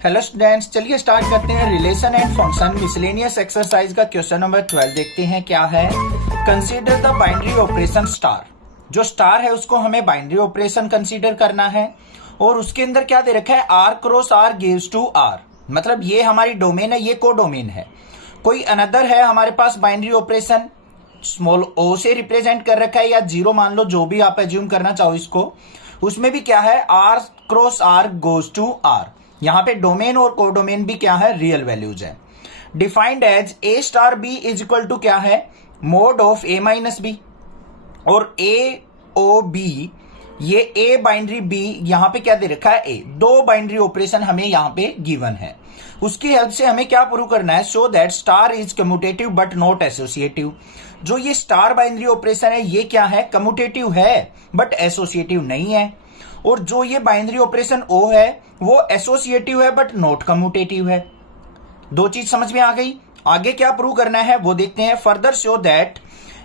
Hello students, चलिए start करते हैं relation and function miscellaneous exercise का क्वेश्चन नंबर 12 देखते हैं क्या है। Consider the binary operation star. जो स्टार है उसको हमें बाइनरी ऑपरेशन कंसीडर करना है और उसके अंदर क्या दे रखा है, R cross R gives to R. मतलब ये हमारी डोमेन है, ये को डोमेन है। कोई अनदर है हमारे पास बाइनरी ऑपरेशन, स्मॉल ओ से रिप्रेजेंट कर रखा है या जीरो मान लो, जो भी आप एज्यूम करना चाहो इसको। उसमें भी क्या है, R cross R goes to R. यहां पे डोमेन और कोडोमेन भी क्या है, रियल वैल्यूज है। Defined as a star B is equal to क्या है, mod of A minus b. और ए ओ बी, ये ए बाइनरी बी, यहां पे क्या दे रखा है, ए। दो बाइनरी ऑपरेशन हमें यहां पे गिवन है। उसकी हेल्प से हमें क्या प्रूव करना है, show that star is commutative but not associative. जो ये स्टार बाइनरी ऑपरेशन है ये क्या है, कम्यूटेटिव है बट एसोसिएटिव नहीं है। और जो ये बाइनरी ऑपरेशन ओ है वो एसोसिएटिव है बट नॉट कम्यूटेटिव है। दो चीज समझ में आ गई। आगे क्या प्रूव करना है वो देखते हैं। Further show that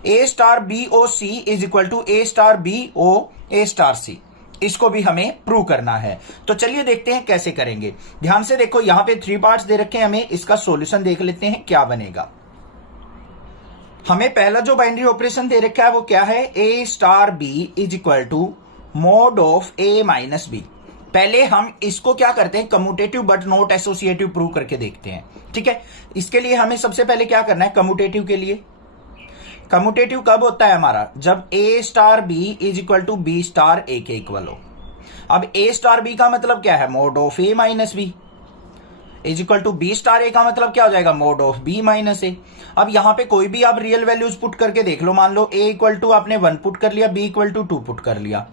A star B O C is equal to A star B O A star C. इसको भी हमें प्रूव करना है। तो चलिए देखते हैं कैसे करेंगे। ध्यान से देखो, यहां पे 3 पार्ट्स दे रखे हैं, हमें इसका सॉल्यूशन देख लेते हैं क्या बनेगा। हमें पहला जो बाइनरी ऑपरेशन दे रखा है वो क्या है, A star B is equal to mod of A minus B. पहले हम इसको क्या करते हैं, commutative but not associative prove करके देखते हैं। ठीक है, इसके लिए हमें सबसे पहले क्या करना है, कम्यूटेटिव के लिए। कम्यूटेटिव कब होता है हमारा, जब A star B is equal to B star A के इक्वल हो। अब ए स्टार बी का मतलब क्या है, mod of A minus B is equal to B star A का मतलब क्या हो जाएगा, mod of B minus A. अब यहां पे कोई भी आप रियल वैल्यूज पुट करके देख लो। मान लो ए इक्वल टू आपने 1 पुट कर लिया, बी इक्वल टू 2 पुट कर लिया।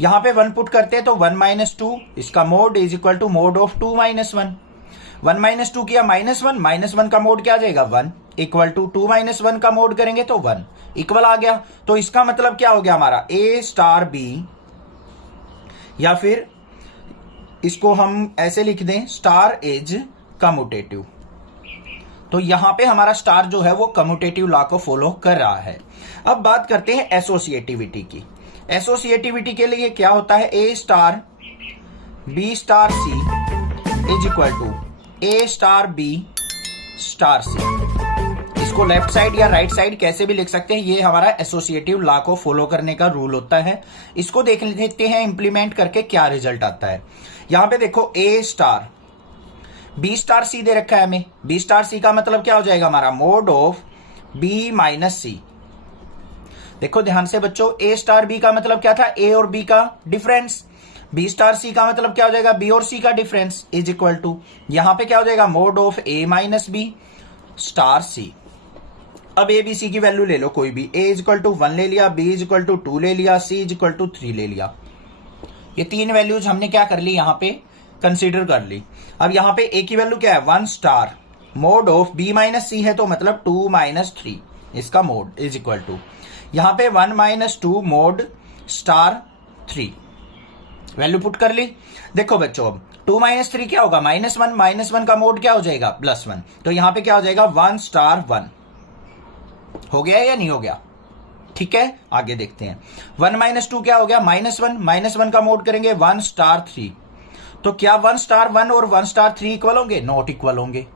यहां पे 1 पुट करते हैं तो 1 माइनस 2, इसका mod is equal to mod of 2 minus 1। 1 minus 2 किया -1, -1 का मोड क्या आ जाएगा, 1 इक्वल टू 2 माइनस 1 का मोड करेंगे तो 1 इक्वल आ गया। तो इसका मतलब क्या हो गया हमारा, ए स्टार बी, या फिर इसको हम ऐसे लिख दें, स्टार इज कम्यूटेटिव। तो यहां पे हमारा स्टार जो है वो कम्यूटेटिव लॉ को फॉलो कर रहा है। अब बात करते हैं एसोसिएटिविटी की। एसोसिएटिविटी के लिए क्या होता है, A star B star C is equal to A star B star C. इसको लेफ्ट साइड या राइट साइड कैसे भी लिख सकते हैं, ये हमारा एसोसिएटिव लॉ को फॉलो करने का रूल होता है। इसको देख लेते हैं इंप्लीमेंट करके क्या रिजल्ट आता है। यहां पे देखो, ए स्टार बी स्टार सी दे रखा है हमें। बी स्टार सी का मतलब क्या हो जाएगा हमारा, मोड ऑफ बी माइनस सी। देखो ध्यान से बच्चों, ए स्टार बी का मतलब क्या था, ए और बी का डिफरेंस। बी स्टार सी का मतलब क्या हो जाएगा, बी और सी का डिफरेंस इज इक्वल टू, यहां पे क्या हो जाएगा, mod of A minus B star C. अब ए बी सी की वैल्यू ले लो कोई भी। ए इज इक्वल टू 1 ले लिया, बी इज इक्वल टू 2 ले लिया, सी इज इक्वल टू 3 ले लिया। ये 3 वैल्यूज हमने क्या कर ली, यहां पे कंसीडर कर ली। अब यहां पे ए की वैल्यू क्या है, 1 star, mod of B minus C है तो मतलब 2 माइनस 3, इसका मोड इज इक्वल टू, यहां पे 1 minus 2 mode star 3, value put कर ली। देखो बच्चों, अब 2 माइनस 3 क्या होगा, -1, -1 का मोड क्या हो जाएगा, +1। तो यहां पे क्या हो जाएगा, 1 स्टार 1। हो गया या नहीं हो गया, ठीक है। आगे देखते हैं, 1 माइनस 2 क्या हो गया, -1, -1 का मोड करेंगे 1 स्टार 3। तो क्या 1 स्टार 1 और 1 स्टार 3 इक्वल होंगे, नॉट इक्वल होंगे।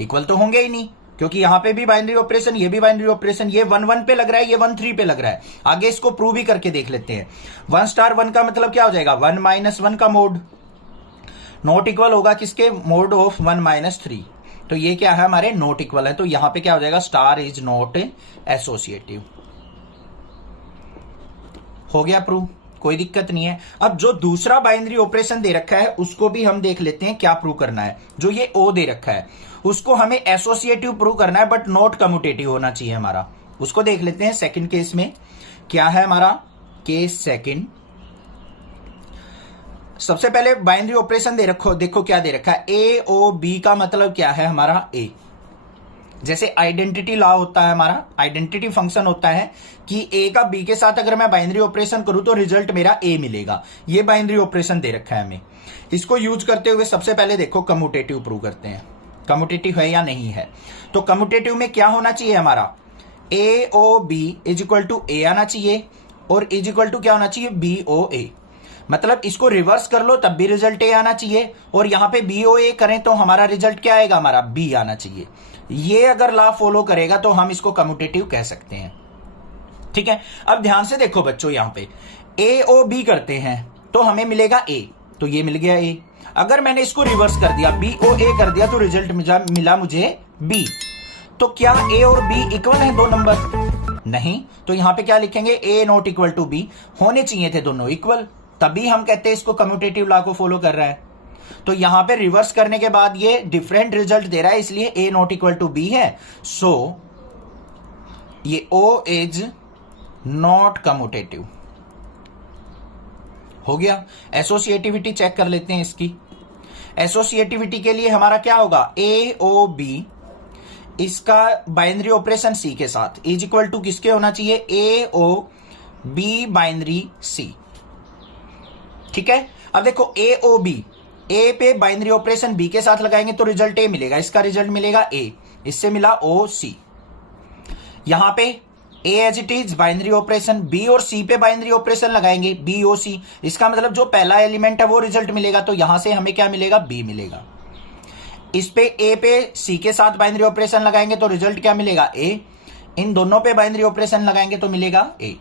इक्वल तो होंगे ही नहीं, क्योंकि यहां पे भी बाइनरी ऑपरेशन, ये भी बाइनरी ऑपरेशन, ये 1 1 पे लग रहा है, ये 1 3 पे लग रहा है। आगे इसको प्रूव भी करके देख लेते हैं। 1 स्टार 1 का मतलब क्या हो जाएगा, 1 माइनस 1 का मोड, नॉट इक्वल होगा किसके, मोड ऑफ 1 माइनस 3। तो ये क्या है, हमारे नॉट इक्वल है। तो यहां पे क्या हो जाएगा, स्टार इज नॉट एसोसिएटिव। हो गया प्रूव, कोई दिक्कत नहीं है। अब जो दूसरा बाइनरी ऑपरेशन दे रखा है उसको भी हम देख लेते हैं क्या प्रूव करना है। जो ये ओ दे रखा है उसको हमें एसोसिएटिव प्रूव करना है बट नॉट कम्यूटेटिव होना चाहिए हमारा। उसको देख लेते हैं सेकंड केस में क्या है हमारा, केस सेकंड। सबसे पहले बाइनरी ऑपरेशन दे रखो, देखो क्या दे रखा है, ए ओ बी का मतलब क्या है हमारा, ए। जैसे आइडेंटिटी लॉ होता है हमारा, आइडेंटिटी फंक्शन होता है कि ए का बी के साथ अगर मैं बाइनरी ऑपरेशन करूं तो रिजल्ट मेरा ए मिलेगा। ये बाइनरी ऑपरेशन दे रखा है हमें। इसको यूज करते हुए सबसे पहले देखो कम्यूटेटिव प्रूव करते हैं, कम्यूटेटिव है या नहीं है। तो कम्यूटेटिव में क्या होना चाहिए हमारा, A O B is equal to A आना चाहिए और इज इक्वल टू क्या होना चाहिए, बी ओ ए। मतलब इसको रिवर्स कर लो तब भी रिजल्ट ए आना चाहिए, और यहां पे बी ओ ए करें तो हमारा रिजल्ट क्या आएगा, हमारा बी आना चाहिए। ये अगर लॉ फॉलो करेगा तो हम इसको कम्यूटेटिव कह सकते हैं। ठीक है, अब ध्यान से देखो बच्चों, यहां पे ए ओ बी करते हैं तो हमें मिलेगा ए, तो ये मिल गया ए। अगर मैंने इसको रिवर्स कर दिया, बी ओ ए कर दिया, तो रिजल्ट मिला मुझे बी। तो क्या ए और बी इक्वल है दो नंबर? नहीं, तो यहां पे क्या लिखेंगे, ए नॉट इक्वल टू बी, होने चाहिए थे दोनों इक्वल, तभी हम कहते हैं इसको कम्यूटेटिव लॉ को फॉलो कर रहा है। तो यहां पे रिवर्स करने के बाद ये डिफरेंट रिजल्ट दे रहा है, इसलिए ए नॉट इक्वल टू बी है। सो ये ओ इज नॉट कम्यूटेटिव हो गया। एसोसिएटिविटी चेक कर लेते हैं इसकी। एसोसिएटिविटी के लिए हमारा क्या होगा, ए ओ बी, इसका बाइनरी ऑपरेशन सी के साथ इज इक्वल टू किसके होना चाहिए, ए ओ बी बाइनरी सी। ठीक है, अब देखो ए ओ बी, ए पे बाइनरी ऑपरेशन बी के साथ लगाएंगे तो रिजल्ट ए मिलेगा, इसका रिजल्ट मिलेगा ए, इससे मिला ओ सी। यहां पे A as it is binary operation, B और सी पे बाइनरी ऑपरेशन लगाएंगे बी ओ सी, इसका मतलब जो पहला एलिमेंट है वो रिजल्ट मिलेगा, तो यहां से हमें क्या मिलेगा, बी मिलेगा। इस पे ए पे सी के साथ बाइनरी ऑपरेशन लगाएंगे तो रिजल्ट क्या मिलेगा, ए। इन दोनों पे बाइनरी ऑपरेशन लगाएंगे तो मिलेगा ए,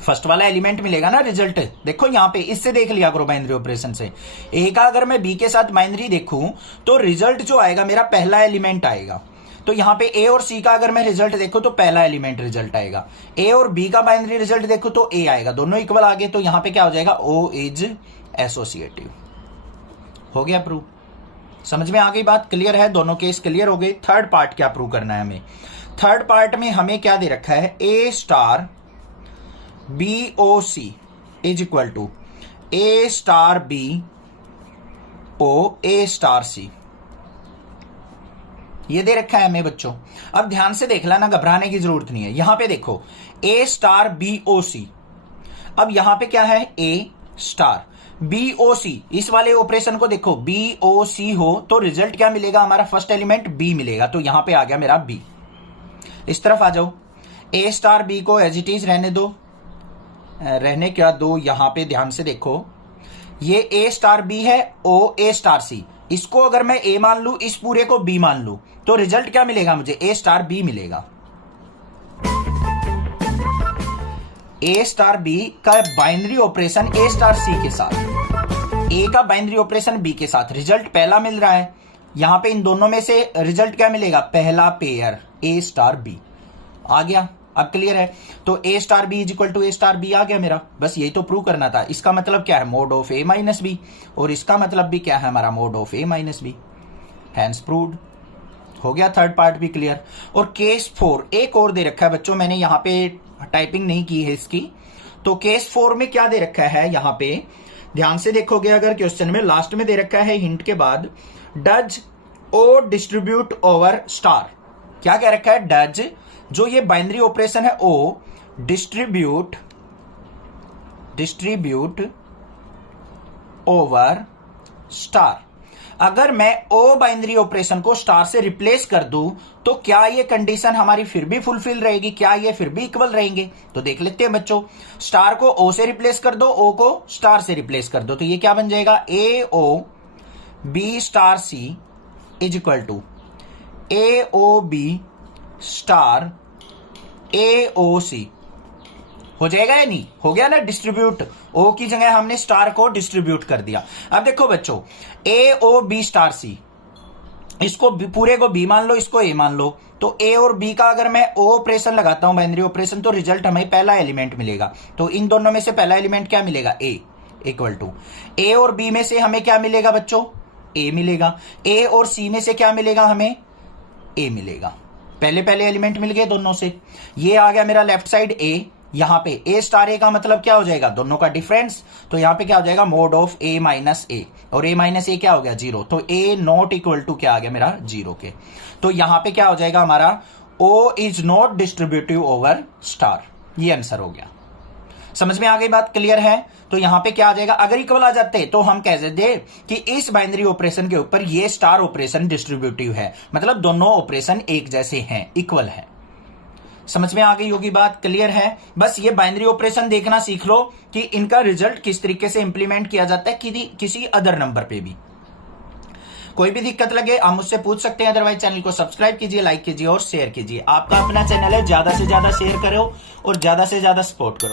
फर्स्ट वाला एलिमेंट मिलेगा ना रिजल्ट। देखो यहां पे इससे देख लिया करो बाइनरी ऑपरेशन से, ए का अगर मैं बी के साथ बाइनरी देखूं तो रिजल्ट जो आएगा मेरा पहला एलिमेंट आएगा। तो यहां पे ए और सी का अगर मैं रिजल्ट देखूं तो पहला एलिमेंट रिजल्ट आएगा, ए और बी का बाइनरी रिजल्ट देखूं तो ए आएगा, दोनों इक्वल आ गए, तो यहां पे क्या हो जाएगा, ओ इज एसोसिएटिव। हो गया प्रूव, समझ में आ गई बात, क्लियर है, दोनों केस क्लियर हो गए। थर्ड पार्ट क्या प्रूव करना है हमें, थर्ड पार्ट में हमें क्या दे रखा है, A star B O C is equal to A star B O A star C, ये दे रखा है हमें बच्चों। अब ध्यान से देख लेना, घबराने की जरूरत नहीं है। यहां पे देखो ए स्टार बी ओ सी, अब यहां पे क्या है, ए स्टार बी ओ सी, इस वाले ऑपरेशन को देखो बी ओ सी हो तो रिजल्ट क्या मिलेगा, हमारा फर्स्ट एलिमेंट बी मिलेगा, तो यहां पे आ गया मेरा बी। इस तरफ आ जाओ, ए स्टार बी को एज इट इज रहने दो, रहने क्या दो, यहां पे ध्यान से देखो, ये ए स्टार बी है, ओ ए स्टार सी, इसको अगर मैं ए मान लू, इस पूरे को बी मान लू, तो रिजल्ट क्या मिलेगा मुझे, ए स्टार बी मिलेगा। ए स्टार बी का बाइनरी ऑपरेशन ए स्टार सी के साथ, ए का बाइनरी ऑपरेशन बी के साथ, रिजल्ट पहला मिल रहा है। यहां पे इन दोनों में से रिजल्ट क्या मिलेगा, पहला पेयर ए स्टार बी आ गया। अब क्लियर है, तो A star B is equal to A star B आ गया मेरा, बस यही तो प्रूव करना था। इसका मतलब क्या है, mod of A minus b, और इसका मतलब भी क्या है हमारा, mod of A minus b, hence proved. हो गया थर्ड पार्ट भी क्लियर। और केस 4 एक और दे रखा है बच्चों, मैंने यहां पे टाइपिंग नहीं की है इसकी, तो केस 4 में क्या दे रखा है, यहां पे ध्यान से देखोगे अगर क्वेश्चन में लास्ट में दे रखा है हिंट के बाद, does o distribute over star. क्या कह रखा है, डज जो ये बाइनरी ऑपरेशन है ओ डिस्ट्रीब्यूट ओवर स्टार। अगर मैं ओ बाइनरी ऑपरेशन को स्टार से रिप्लेस कर दूं तो क्या ये कंडीशन हमारी फिर भी फुलफिल रहेगी, क्या ये फिर भी इक्वल रहेंगे, तो देख लेते हैं बच्चों। स्टार को ओ से रिप्लेस कर दो, ओ को स्टार से रिप्लेस कर दो, तो ये क्या बन जाएगा, A O B star C is equal to A O B star A O C. हो जाएगा या नहीं, हो गया ना डिस्ट्रीब्यूट, ओ की जगह हमने स्टार को डिस्ट्रीब्यूट कर दिया। अब देखो बच्चों, ए ओ बी स्टार सी, इसको पूरे को बी मान लो, इसको ए मान लो, तो ए और बी का अगर मैं ओ ऑपरेशन लगाता हूं बाइनरी ऑपरेशन, तो रिजल्ट हमें पहला एलिमेंट मिलेगा। तो इन दोनों में से पहला एलिमेंट क्या मिलेगा, ए इक्वल टू ए, और बी में से हमें क्या मिलेगा बच्चों, ए मिलेगा। ए और सी में से क्या मिलेगा हमें, ए मिलेगा। पहले एलिमेंट मिल गए दोनों से। ये आ गया मेरा लेफ्ट साइड ए, यहां पे ए स्टार ए का मतलब क्या हो जाएगा, दोनों का डिफरेंस, तो यहां पे क्या हो जाएगा, मोड ऑफ ए माइनस ए, और ए माइनस ए क्या हो गया, 0, तो ए नॉट इक्वल टू क्या आ गया मेरा, 0 के। तो यहां पे क्या हो जाएगा हमारा, o is not distributive over star, ये आंसर हो गया। समझ में आ गई बात, क्लियर है। तो यहां पे क्या आ जाएगा, अगर इक्वल आ जाते तो हम कह देते कि इस बाइनरी ऑपरेशन के ऊपर ये स्टार ऑपरेशन डिस्ट्रीब्यूटिव है, मतलब दोनों ऑपरेशन एक जैसे हैं, इक्वल है। समझ में आ गई होगी बात, क्लियर है। बस ये बाइनरी ऑपरेशन देखना सीख लो कि इनका रिजल्ट किस तरीके से इंप्लीमेंट किया जाता है किसी अदर नंबर पे भी। कोई भी दिक्कत लगे आप मुझसे पूछ सकते हैं, अदरवाइज चैनल को सब्सक्राइब कीजिए, लाइक कीजिए और शेयर कीजिए। आपका अपना चैनल है, ज्यादा से ज्यादा शेयर करो और ज्यादा से ज्यादा सपोर्ट करो।